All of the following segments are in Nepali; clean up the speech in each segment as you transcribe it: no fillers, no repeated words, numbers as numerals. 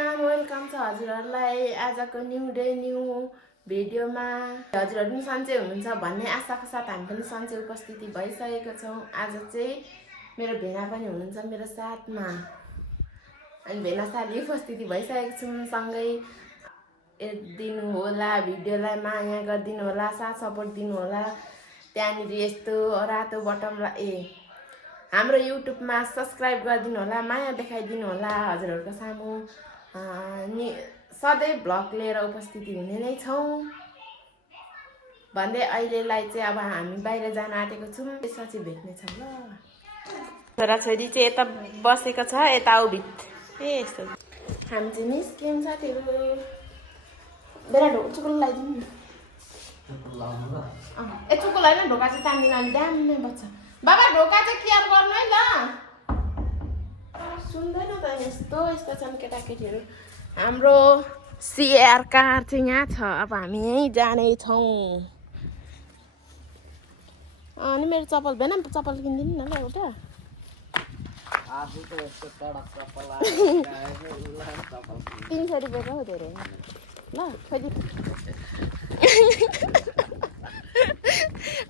एभ्रिवान वेलकम छ हजुरहरूलाई आजको न्यू डे न्यू भिडियोमा। हजुरहरू पनि सन्चै हुनुहुन्छ भन्ने आशाका साथ हामी पनि सन्चै उपस्थिति भइसकेका छौँ। आज चाहिँ मेरो भेना पनि हुनुहुन्छ मेरो साथमा अनि भेना साथी उपस्थिति भइसकेको छौँ। सँगै दिनु होला, भिडियोलाई माया गरिदिनु होला, साथ सपोर्ट दिनु होला। त्यहाँनिर यस्तो रातो बटन हाम्रो युट्युबमा सब्सक्राइब गरिदिनु होला, माया देखाइदिनु होला। हजुरहरूको सामु सधैँ भ्लग लिएर उपस्थिति हुने नै छौँ भन्दै अहिलेलाई चाहिँ अब हामी बाहिर जान आँटेको छौँ। त्यसपछि भेट्नेछौँ ल। छोराछोरी चाहिँ यता बसेको छ, यता आऊ भित्र। ए यस्तो हामी चाहिँ निस्क्यौँ साथीहरू। बेला चुकुल लगाइदिनु नि। चुकुल होइन, ढोका चाहिँ तान्दिनँ, अलि ड्याम्मै बच्छ। बाबा ढोका चाहिँ केयर गर्नु है ल। सुन्दैन त, यस्तो यस्तो छन् केटाकेटीहरू। हाम्रो सिआर कार चाहिँ यहाँ छ, अब हामी यहीँ जानेछौँ। अनि मेरो चप्पल भएन, चप्पल किनिदिनु न ल एउटा। 300 रुपियाँ हो धेरै ल।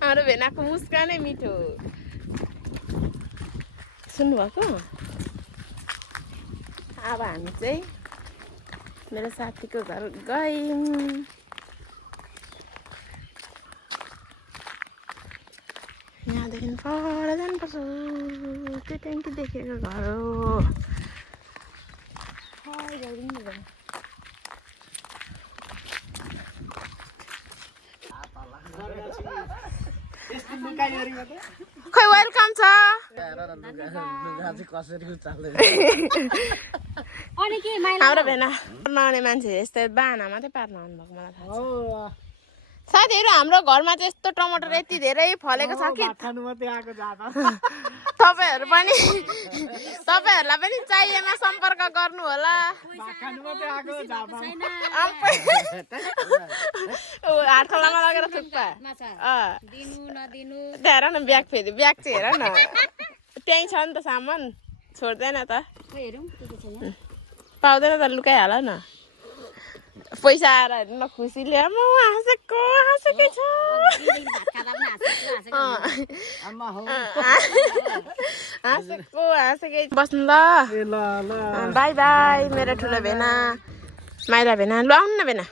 हाम्रो भेनाको मुस्कानै मिठो। सुन्नुभएको? अब हामी चाहिँ मेरो साथीको घर गयौँ। यहाँदेखि पर जानुपर्छ, त्यो ट्याङ्की देखेको घर हो। खै वेलकम छ। हाम्रो भेना नआउने मान्छे यस्तै बाना मात्रै पार्न आउनुभएको मलाई थाहा छ। साथीहरू हाम्रो घरमा चाहिँ यस्तो टमाटर यति धेरै फलेको छ कि तपाईँहरूलाई पनि चाहिएमा सम्पर्क गर्नु होला। हाटखोलामा लगेर थुक्पा हेर न, ब्याग फेरि ब्याग चाहिँ हेर न, त्यहीँ छ नि त सामान, छोड्दैन त। पाउँदैन त, लुकाइहाल न। पैसा आएर हेर्नु न, खुसीले हाँसेकै छ। हाँसेकै बस्नु ल। बाई बाई मेरो ठुलो भेना, माइला भेना। ल आउनु न भेना,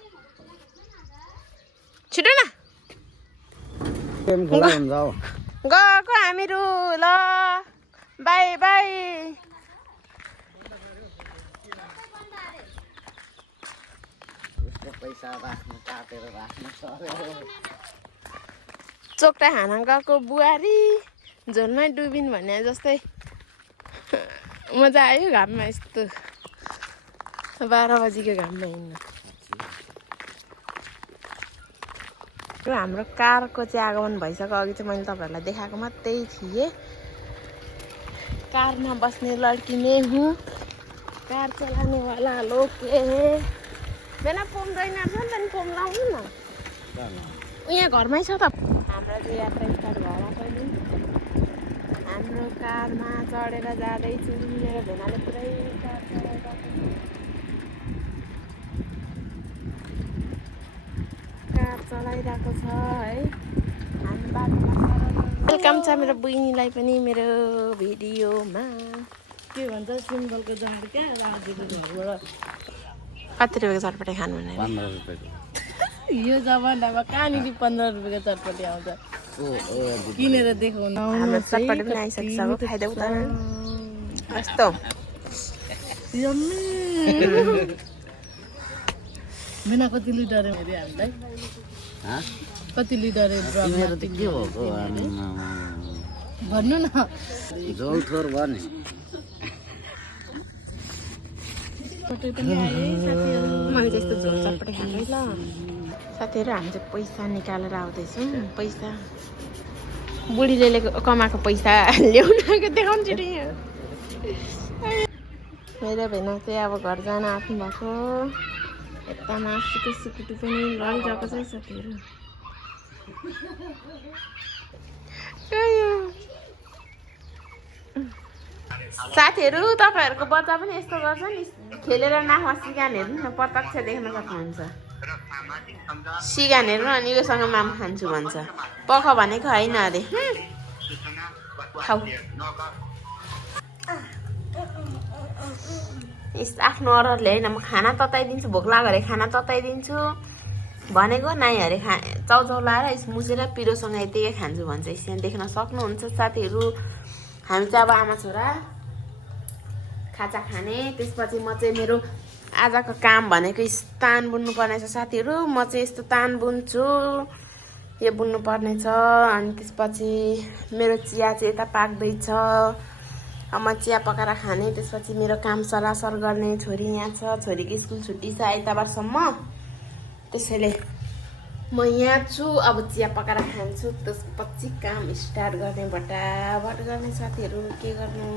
छिटो न। गएको हामीहरू ल। By by. चोक्टा खाना गएको बुहारी झोलमै डुबिन् भने जस्तै मजा आयो घाममा। यस्तो 12 बजीको घाममा हिँड्नु। हाम्रो कारको चाहिँ आगमन भइसक्यो। अघि चाहिँ मैले तपाईँहरूलाई देखाएको मात्रै थिएँ। कारमा बस्ने लड्की नै हुँ, कार चलाने वाला लोग के बेला पोम गइन छ नि त, नि पोम लाउनु न। यहाँ घरमै छ त। हाम्रो चाहिँ यात्रा स्टार्ट भएर पनि हाम्रो कारमा चढेर जाँदैछु। मेरो भेनाले पुरै कार चलाइरहेको छ है। हामी बाटोमा वेलकम छ मेरो बहिनीलाई पनि मेरो भिडियोमा। के भन्छ सिम्बलको जङ्गल क्या राजीको घरबाट कति रुपियाँको चटपटे खानु भने 15 रुपियाँको। यो जमानामा कहाँनिर 15 रुपियाँको चटपटे आउँछ? किनेर देखाउनु। हाम्रो चटपटे पनि आइसकिसक्यो, खाइदेऊ त। यस्तो बिना कति लिटर हेरे हामीलाई? कति लिटर मेरो त के भएको भन्नु न। झोल थोर भयो नि। मैले चाहिँ यस्तो झोल चटपटे खानु ल। साथीहरू हामी चाहिँ पैसा निकालेर आउँदैछौँ। पैसा बुढीले कमाएको पैसा ल्याउनु देखाउनु छिटो। मेरो भेना चाहिँ अब घर जान आँट्नु भएको। यता मासुको सुकुटी पनि लगिरहेको छ साथीहरू। साथीहरू तपाईँहरूको बच्चा पनि यस्तो गर्छ नि खेलेर नाफमा सिगान हेर्नु न प्रत्यक्ष देख्न सक्नुहुन्छ सिगान हेर्नु अनि योसँग माम खान्छु भन्छ पख भनेको होइन अरे खाऊ आफ्नो अररले होइन म खाना तताइदिन्छु भोक लाग्यो अरे खाना तताइदिन्छु भनेको नाइ अरे चाउचाउ लाएर मुसेर पिरोसँग यतिकै खान्छु भन्छ यहाँ देख्न सक्नुहुन्छ साथीहरू हामी चाहिँ अब आमा छोरा खाजा खाने त्यसपछि म चाहिँ मेरो आजको काम भनेको तान बुन्नु पर्ने छ साथीहरू म चाहिँ यस्तो तान बुन्छु यो बुन्नु पर्ने छ अनि त्यसपछि मेरो चिया चाहिँ यता पाक्दैछ अब म चिया पकाएर खाने त्यसपछि मेरो काम सरासर गर्ने छोरी यहाँ छ छोरीको स्कुल छुट्टी छ आइतबारसम्म त्यसैले म यहाँ छु अब चिया पकाएर खान्छु त्यसपछि काम स्टार्ट गर्ने बटाबट गर्ने साथीहरू के गर्नु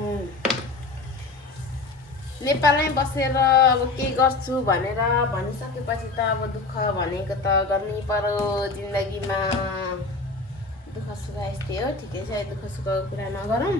नेपालमै बसेर अब के गर्छु भनेर भनिसकेपछि त अब दुःख भनेको त गर्नै पर्यो जिन्दगीमा दुःख सुख यस्तै हो ठिकै छ दुःख सुखको कुरा नगरौँ